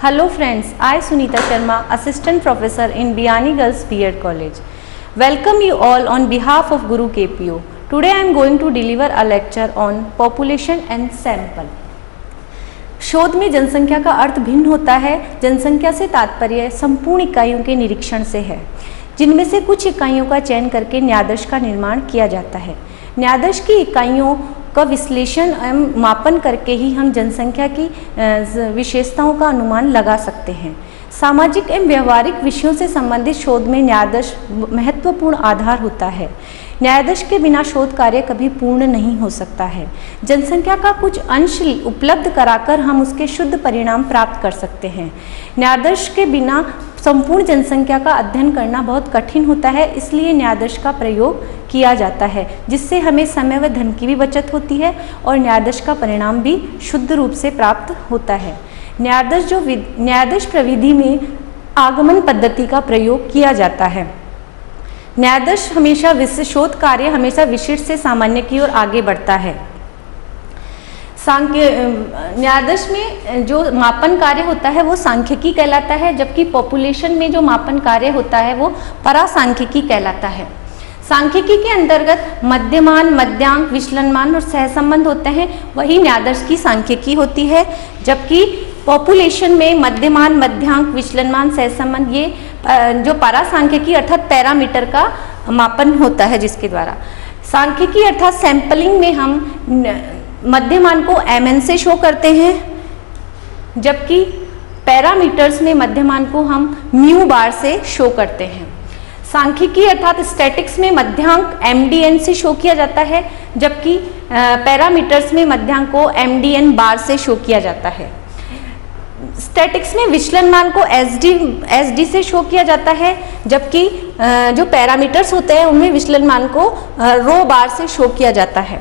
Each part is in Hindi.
Hello friends, I Sunita Sharma, Assistant Professor in Biyani Girls B.Ed College. Welcome you all on behalf of Guru KPO. Today I am going to deliver a lecture on population and sample. शोध में जनसंख्या का अर्थ भिन्न होता है। जनसंख्या से तात्पर्य संपूर्ण इकाइयों के निरीक्षण से है, जिनमें से कुछ इकाइयों का चयन करके न्यायादर्श का निर्माण किया जाता है। न्यायादर्श की इकाइयों का विश्लेषण एवं मापन करके ही हम जनसंख्या की विशेषताओं का अनुमान लगा सकते हैं। सामाजिक एवं व्यवहारिक विषयों से संबंधित शोध में न्यायादर्श महत्वपूर्ण आधार होता है। न्यायादर्श के बिना शोध कार्य कभी पूर्ण नहीं हो सकता है। जनसंख्या का कुछ अंश उपलब्ध कराकर हम उसके शुद्ध परिणाम प्राप्त कर सकते हैं। न्यायादर्श के बिना संपूर्ण जनसंख्या का अध्ययन करना बहुत कठिन होता है, इसलिए न्यायादर्श का प्रयोग किया जाता है, जिससे हमें समय व धन की भी बचत होती है और न्यायादर्श का परिणाम भी शुद्ध रूप से प्राप्त होता है। न्यायादर्श प्रविधि में आगमन पद्धति का प्रयोग किया जाता है। न्यायादर्श हमेशा शोध कार्य हमेशा विशिष्ट से सामान्य की ओर आगे बढ़ता है। न्यायादर्श में जो मापन कार्य होता है वो सांख्यिकी कहलाता है, जबकि पॉपुलेशन में जो मापन कार्य होता है वो परासांख्यिकी कहलाता है। सांख्यिकी के अंतर्गत मध्यमान, मध्यांक, विचलनमान और सहसंबंध होते हैं, वही न्यायादर्श की सांख्यिकी होती है। जबकि पॉपुलेशन में मध्यमान, मध्यांक, विचलनमान, सहसंबंध ये जो परासांख्यिकी अर्थात पैरामीटर का मापन होता है, जिसके द्वारा सांख्यिकी अर्थात सैंपलिंग में हम मध्यमान को mn से शो करते हैं, जबकि पैरामीटर्स में मध्यमान को हम म्यू बार से शो करते हैं। सांख्यिकी अर्थात स्टैटिक्स में मध्यांक mdn से शो किया जाता है, जबकि पैरामीटर्स में मध्यांक को mdn बार से शो किया जाता है। स्टैटिक्स में विचलन मान को एसडी से शो किया जाता है, जबकि जो पैरामीटर्स होते हैं उनमें विचलन मान को रो बार से शो किया जाता है।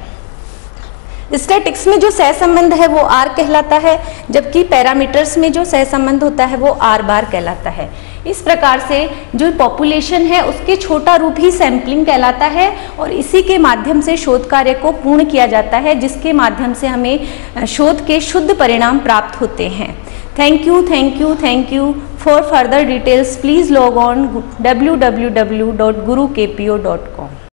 स्टैटिक्स में जो सहसंबंध है वो आर कहलाता है, जबकि पैरामीटर्स में जो सहसंबंध होता है वो आर बार कहलाता है। इस प्रकार से जो पॉपुलेशन है उसके छोटा रूप ही सैंपलिंग कहलाता है और इसी के माध्यम से शोध कार्य को पूर्ण किया जाता है, जिसके माध्यम से हमें शोध के शुद्ध परिणाम प्राप्त होते हैं। Thank you. For further details, please log on www.gurukpo.com.